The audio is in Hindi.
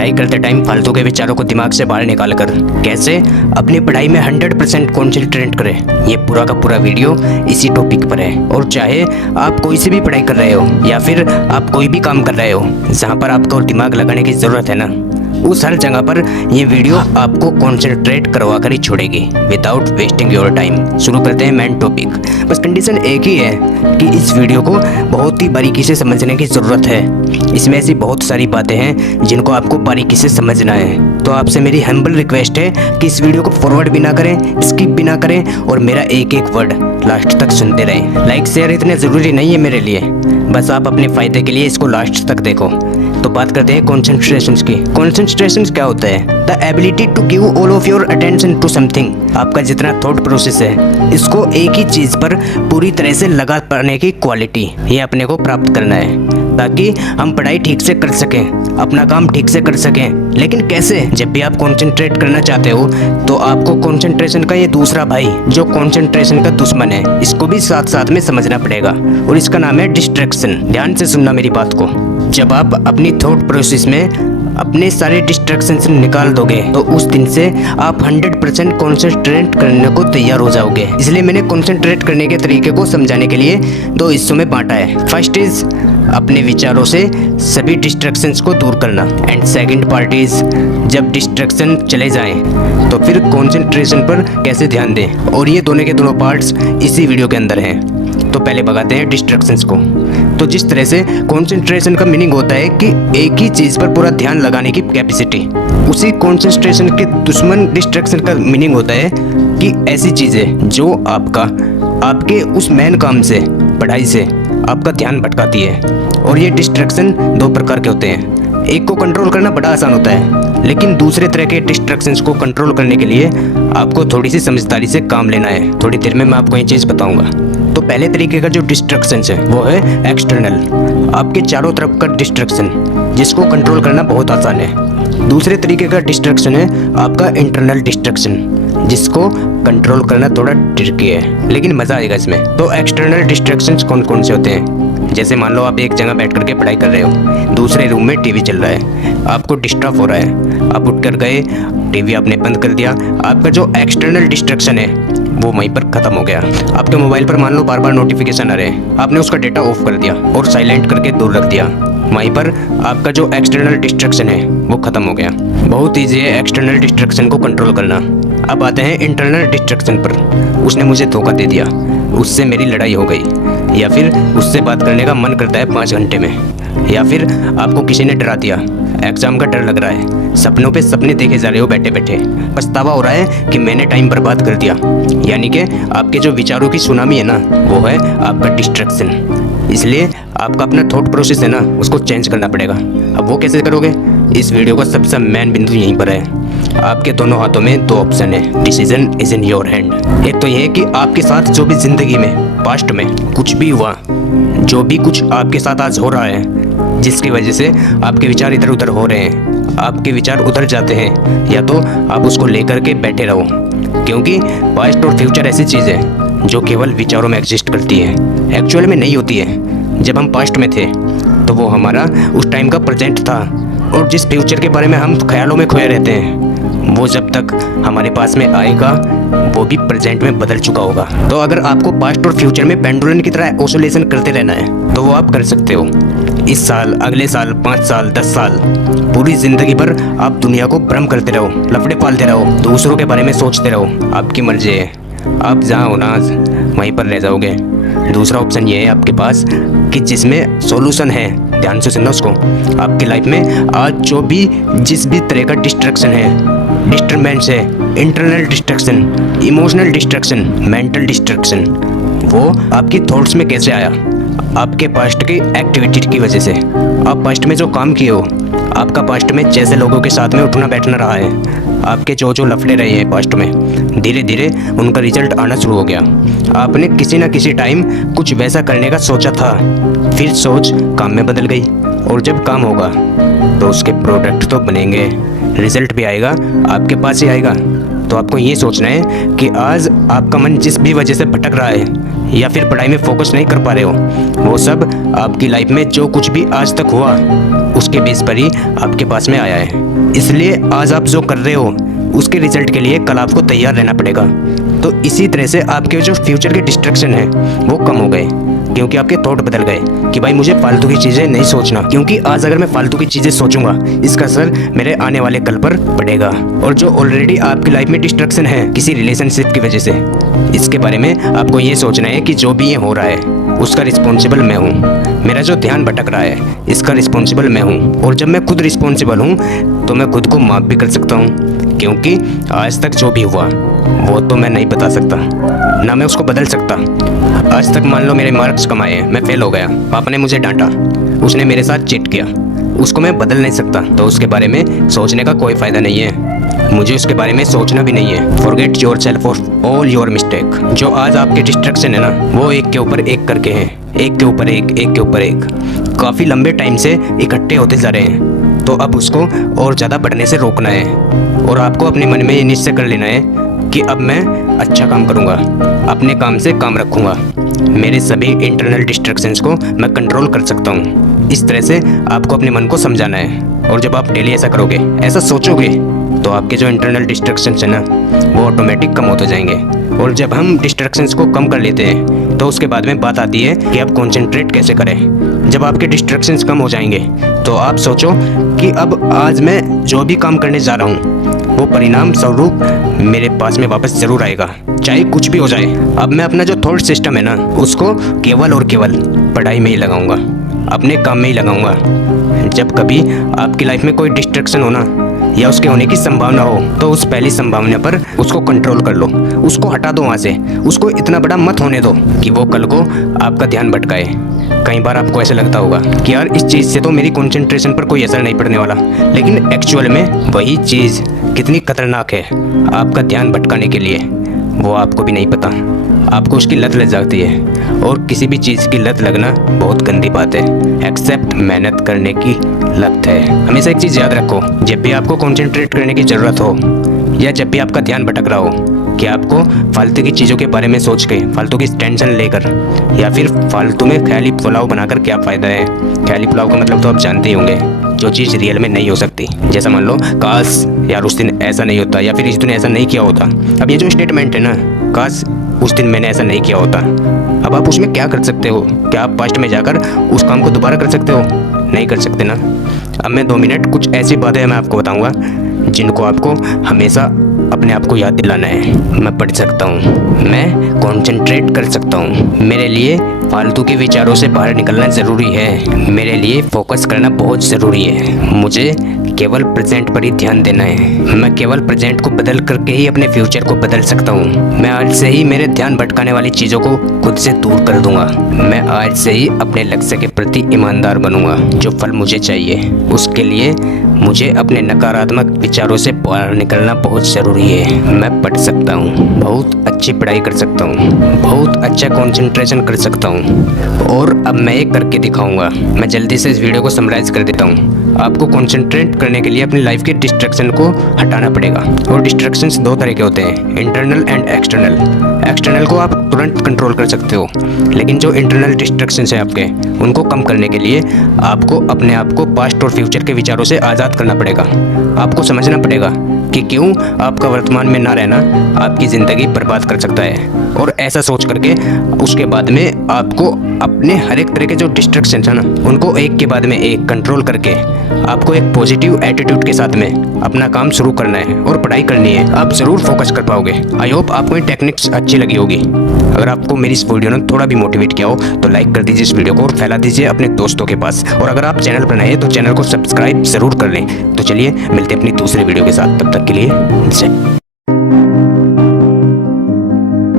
पढ़ाई करते टाइम फालतू के विचारों को दिमाग से बाहर निकाल कर कैसे अपनी पढ़ाई में 100% कॉन्सेंट्रेट करें, ये पूरा का पूरा वीडियो इसी टॉपिक पर है। और चाहे आप कोई से भी पढ़ाई कर रहे हो या फिर आप कोई भी काम कर रहे हो जहाँ पर आपको दिमाग लगाने की ज़रूरत है ना, उस हर जगह पर ये वीडियो आपको कंसंट्रेट करवा कर ही छोड़ेगी विदाउट वेस्टिंग योर टाइम। शुरू करते हैं मेन टॉपिक। बस कंडीशन एक ही है कि इस वीडियो को बहुत ही बारीकी से समझने की ज़रूरत है। इसमें ऐसी बहुत सारी बातें हैं जिनको आपको बारीकी से समझना है। तो आपसे मेरी हम्बल रिक्वेस्ट है कि इस वीडियो को फॉरवर्ड भी ना करें, स्किप भी ना करें और मेरा एक एक वर्ड लास्ट तक सुनते रहें। लाइक शेयर इतने ज़रूरी नहीं है मेरे लिए, बस आप अपने फ़ायदे के लिए इसको लास्ट तक देखो। तो बात करते हैं कॉन्सेंट्रेशन की। कॉन्सेंट्रेशन क्या होता है? The ability to give all of your attention to something. आपका जितना थॉट प्रोसेस है इसको एक ही चीज़ पर पूरी तरह से लगा पाने की क्वालिटी, ये अपने को प्राप्त करना है ताकि हम पढ़ाई ठीक से कर सकें, अपना काम ठीक से कर सकें। लेकिन कैसे? जब भी आप कंसंट्रेट करना चाहते हो तो आपको कंसंट्रेशन का ये दूसरा भाई जो कंसंट्रेशन का दुश्मन है, इसको भी साथ साथ में समझना पड़ेगा और इसका नाम है डिस्ट्रैक्शन। ध्यान से सुनना मेरी बात को। जब आप अपनी थॉट प्रोसेस में अपने सारे डिस्ट्रैक्शंस निकाल दोगे तो उस दिन से आप 100% कॉन्सेंट्रेट करने को तैयार हो जाओगे। इसलिए मैंने कॉन्सेंट्रेट करने के तरीके को समझाने के लिए दो हिस्सों में बांटा है। फर्स्ट इज अपने विचारों से सभी डिस्ट्रैक्शंस को दूर करना एंड सेकंड पार्ट इज जब डिस्ट्रैक्शन चले जाएं तो फिर कॉन्सेंट्रेशन पर कैसे ध्यान दें। और ये दोनों के दोनों पार्ट्स इसी वीडियो के अंदर हैं। तो पहले भगाते हैं डिस्ट्रैक्शंस को। तो जिस तरह से कंसंट्रेशन का मीनिंग होता है कि एक ही चीज़ पर पूरा ध्यान लगाने की कैपेसिटी, उसी कंसंट्रेशन के दुश्मन डिस्ट्रैक्शन का मीनिंग होता है कि ऐसी चीज़ें जो आपके उस मेन काम से, पढ़ाई से आपका ध्यान भटकाती है। और ये डिस्ट्रैक्शन दो प्रकार के होते हैं। एक को कंट्रोल करना बड़ा आसान होता है, लेकिन दूसरे तरह के डिस्ट्रैक्शंस को कंट्रोल करने के लिए आपको थोड़ी सी समझदारी से काम लेना है। थोड़ी देर में मैं आपको ये चीज़ बताऊंगा। तो पहले तरीके का जो डिस्ट्रैक्शन है वो है एक्सटर्नल, आपके चारों तरफ का डिस्ट्रैक्शन जिसको कंट्रोल करना बहुत आसान है। दूसरे तरीके का डिस्ट्रैक्शन है आपका इंटरनल डिस्ट्रैक्शन जिसको कंट्रोल करना थोड़ा ट्रिकी है, लेकिन मज़ा आएगा इसमें। तो एक्सटर्नल डिस्ट्रैक्शंस कौन कौन से होते हैं? जैसे मान लो आप एक जगह बैठ करके पढ़ाई कर रहे हो, दूसरे रूम में टीवी चल रहा है, आपको डिस्टर्ब हो रहा है, आप उठ कर गए, टीवी आपने बंद कर दिया, आपका जो एक्सटर्नल डिस्ट्रैक्शन है वो वहीं पर खत्म हो गया। आपके मोबाइल पर मान लो बार बार नोटिफिकेशन आ रहे हैं, आपने उसका डेटा ऑफ कर दिया और साइलेंट करके दूर रख दिया, वहीं पर आपका जो एक्सटर्नल डिस्ट्रैक्शन है वो खत्म हो गया। बहुत ईजी है एक्सटर्नल डिस्ट्रैक्शन को कंट्रोल करना। अब आते हैं इंटरनल डिस्ट्रैक्शन पर। उसने मुझे धोखा दे दिया, उससे मेरी लड़ाई हो गई, या फिर उससे बात करने का मन करता है 5 घंटे में, या फिर आपको किसी ने डरा दिया, एग्जाम का डर लग रहा है, सपनों पे सपने देखे जा रहे हो बैठे बैठे, पछतावा हो रहा है कि मैंने टाइम बर्बाद कर दिया। यानी कि आपके जो विचारों की सुनामी है ना वो है आपका डिस्ट्रैक्शन। इसलिए आपका अपना थॉट प्रोसेस है ना उसको चेंज करना पड़ेगा। अब वो कैसे करोगे? इस वीडियो का सबसे मेन बिंदु यहीं पर है। आपके दोनों हाथों में दो ऑप्शन है, decision is in your hand. एक तो ये कि आपके साथ जो भी जिंदगी में पास्ट में कुछ भी हुआ, जो भी कुछ आपके साथ आज हो रहा है जिसकी वजह से आपके विचार इधर उधर हो रहे हैं, आपके विचार उधर जाते हैं, या तो आप उसको लेकर के बैठे रहो, क्योंकि पास्ट और फ्यूचर ऐसी चीज़ है जो केवल विचारों में एग्जिस्ट करती है, एक्चुअल में नहीं होती है। जब हम पास्ट में थे तो वो हमारा उस टाइम का प्रेजेंट था, और जिस फ्यूचर के बारे में हम ख्यालों में खोए रहते हैं वो जब तक हमारे पास में आएगा वो भी प्रेजेंट में बदल चुका होगा। तो अगर आपको पास्ट और फ्यूचर में पेंडुलम की तरह ऑसिलेशन करते रहना है तो वो आप कर सकते हो। इस साल, अगले साल, 5 साल, 10 साल, पूरी ज़िंदगी भर आप दुनिया को भ्रम करते रहो, लफड़े पालते रहो, दूसरों के बारे में सोचते रहो, आपकी मर्जी है। आप जहाँ हो ना वहीं पर रह जाओगे। दूसरा ऑप्शन ये है आपके पास कि जिसमें सॉल्यूशन है, ध्यान से सुनना उसको। आपकी लाइफ में आज जो भी जिस भी तरह का डिस्ट्रैक्शन है, डिस्टर्बेंस है, internal distraction, emotional distraction, mental distraction, वो आपकी थॉट्स में कैसे आया? आपके पास्ट की एक्टिविटी की वजह से। आप पास्ट में जो काम किए हो, आपका पास्ट में जैसे लोगों के साथ में उठना बैठना रहा है, आपके जो लफड़े रहे हैं पास्ट में, धीरे धीरे उनका रिजल्ट आना शुरू हो गया। आपने किसी ना किसी टाइम कुछ वैसा करने का सोचा था, फिर सोच काम में बदल गई, और जब काम होगा तो उसके प्रोडक्ट तो बनेंगे, रिजल्ट भी आएगा, आपके पास ही आएगा। तो आपको ये सोचना है कि आज आपका मन जिस भी वजह से भटक रहा है या फिर पढ़ाई में फोकस नहीं कर पा रहे हो, वो सब आपकी लाइफ में जो कुछ भी आज तक हुआ उसके बेस पर ही आपके पास में आया है। इसलिए आज आप जो कर रहे हो उसके रिजल्ट के लिए कल आपको तैयार रहना पड़ेगा। तो इसी तरह से आपके जो फ्यूचर के डिस्ट्रैक्शन है वो कम हो गए, क्योंकि आपके थॉट बदल गए कि भाई मुझे फालतू की चीज़ें नहीं सोचना, क्योंकि आज अगर मैं फालतू की चीज़ें सोचूंगा इसका असर मेरे आने वाले कल पर पड़ेगा। और जो ऑलरेडी आपकी लाइफ में डिस्ट्रैक्शन है किसी रिलेशनशिप की वजह से, इसके बारे में आपको ये सोचना है कि जो भी ये हो रहा है उसका रिस्पॉन्सिबल मैं हूँ। मेरा जो ध्यान भटक रहा है इसका रिस्पॉन्सिबल मैं हूँ। और जब मैं खुद रिस्पॉन्सिबल हूँ तो मैं खुद को माफ़ भी कर सकता हूँ, क्योंकि आज तक जो भी हुआ वो तो मैं नहीं बता सकता, ना मैं उसको बदल सकता। आज तक मान लो मेरे मार्क्स कम आए, मैं फेल हो गया, पापा ने मुझे डांटा, उसने मेरे साथ चीट किया, उसको मैं बदल नहीं सकता। तो उसके बारे में सोचने का कोई फ़ायदा नहीं है, मुझे उसके बारे में सोचना भी नहीं है। Forget your self of all your mistake. जो आज आपके डिस्ट्रैक्शन है ना वो एक के ऊपर एक करके हैं, एक के ऊपर एक, एक के ऊपर एक, काफ़ी लंबे टाइम से इकट्ठे होते जा रहे हैं। तो अब उसको और ज़्यादा बढ़ने से रोकना है और आपको अपने मन में ये निश्चय कर लेना है कि अब मैं अच्छा काम करूँगा, अपने काम से काम रखूँगा, मेरे सभी इंटरनल डिस्ट्रैक्शंस को मैं कंट्रोल कर सकता हूँ। इस तरह से आपको अपने मन को समझाना है। और जब आप डेली ऐसा करोगे, ऐसा सोचोगे, तो आपके जो इंटरनल डिस्ट्रैक्शंस हैं ना वो ऑटोमेटिक कम होते जाएंगे। और जब हम डिस्ट्रैक्शंस को कम कर लेते हैं तो उसके बाद में बात आती है कि आप कॉन्सेंट्रेट कैसे करें। जब आपके डिस्ट्रैक्शंस कम हो जाएंगे तो आप सोचो कि अब आज मैं जो भी काम करने जा रहा हूँ वो परिणाम स्वरूप मेरे पास में वापस ज़रूर आएगा, चाहे कुछ भी हो जाए। अब मैं अपना जो थॉट सिस्टम है ना उसको केवल और केवल पढ़ाई में ही लगाऊंगा, अपने काम में ही लगाऊंगा। जब कभी आपकी लाइफ में कोई डिस्ट्रैक्शन होना या उसके होने की संभावना हो तो उस पहली संभावना पर उसको कंट्रोल कर लो, उसको हटा दो वहाँ से, उसको इतना बड़ा मत होने दो कि वो कल को आपका ध्यान भटकाए। कई बार आपको ऐसा लगता होगा कि यार इस चीज़ से तो मेरी कंसंट्रेशन पर कोई असर नहीं पड़ने वाला, लेकिन एक्चुअल में वही चीज़ कितनी खतरनाक है आपका ध्यान भटकाने के लिए वो आपको भी नहीं पता। आपको उसकी लत लग जाती है, और किसी भी चीज़ की लत लगना बहुत गंदी बात है, एक्सेप्ट मेहनत करने की लत है। हमेशा एक चीज़ याद रखो, जब भी आपको कंसंट्रेट करने की ज़रूरत हो या जब भी आपका ध्यान भटक रहा हो कि आपको फालतू की चीज़ों के बारे में सोच के, फालतू की टेंशन लेकर या फिर फालतू में ख्याली पुलाव बनाकर क्या फ़ायदा है। ख्याली पुलाव का मतलब तो आप जानते ही होंगे, जो चीज़ रियल में नहीं हो सकती। जैसा मान लो काश यार उस दिन ऐसा नहीं होता या फिर इस दिन ऐसा नहीं किया होता। अब ये जो स्टेटमेंट है ना, काश उस दिन मैंने ऐसा नहीं किया होता, अब आप उसमें क्या कर सकते हो? क्या आप पास्ट में जाकर उस काम को दोबारा कर सकते हो? नहीं कर सकते ना। अब मैं 2 मिनट कुछ ऐसी बातें मैं आपको बताऊंगा जिनको आपको हमेशा अपने आप को याद दिलाना है। मैं पढ़ सकता हूँ, मैं कंसंट्रेट कर सकता हूँ, मेरे लिए फालतू के विचारों से बाहर निकलना ज़रूरी है, मेरे लिए फोकस करना बहुत ज़रूरी है, मुझे केवल प्रेजेंट पर ही ध्यान देना है, मैं केवल प्रेजेंट को बदल करके ही अपने फ्यूचर को बदल सकता हूँ, मैं आज से ही मेरे ध्यान भटकाने वाली चीज़ों को खुद से दूर कर दूंगा, मैं आज से ही अपने लक्ष्य के प्रति ईमानदार बनूंगा। जो फल मुझे चाहिए उसके लिए मुझे अपने नकारात्मक विचारों से बाहर निकलना बहुत ज़रूरी है। मैं पढ़ सकता हूँ, बहुत अच्छी पढ़ाई कर सकता हूँ, बहुत अच्छा कंसंट्रेशन कर सकता हूँ, और अब मैं ये करके दिखाऊंगा। मैं जल्दी से इस वीडियो को समराइज़ कर देता हूँ। आपको कंसंट्रेट करने के लिए अपनी लाइफ के डिस्ट्रैक्शन को हटाना पड़ेगा। और डिस्ट्रैक्शंस 2 तरह के होते हैं, इंटरनल एंड एक्सटर्नल। एक्सटर्नल को आप तुरंत कंट्रोल कर सकते हो, लेकिन जो इंटरनल डिस्ट्रैक्शंस हैं आपके, उनको कम करने के लिए आपको अपने आप को पास्ट और फ्यूचर के विचारों से आज़ाद करना पड़ेगा। आपको समझना पड़ेगा कि क्यों आपका वर्तमान में ना रहना आपकी ज़िंदगी बर्बाद कर सकता है। और ऐसा सोच करके उसके बाद में आपको अपने हर एक तरह के जो डिस्ट्रैक्शंस हैं ना उनको एक के बाद में एक कंट्रोल करके आपको एक पॉजिटिव एटीट्यूड के साथ में अपना काम शुरू करना है और पढ़ाई करनी है। आप ज़रूर फोकस कर पाओगे। आई होप आपको ये टेक्निक्स अच्छी लगी होगी। अगर आपको मेरी इस वीडियो ने थोड़ा भी मोटिवेट किया हो तो लाइक कर दीजिए इस वीडियो को और फैला दीजिए अपने दोस्तों के पास। और अगर आप चैनल पर नए हैं तो चैनल को सब्सक्राइब ज़रूर कर लें। तो चलिए मिलते हैं अपनी दूसरी वीडियो के साथ, तब तक के लिए जय।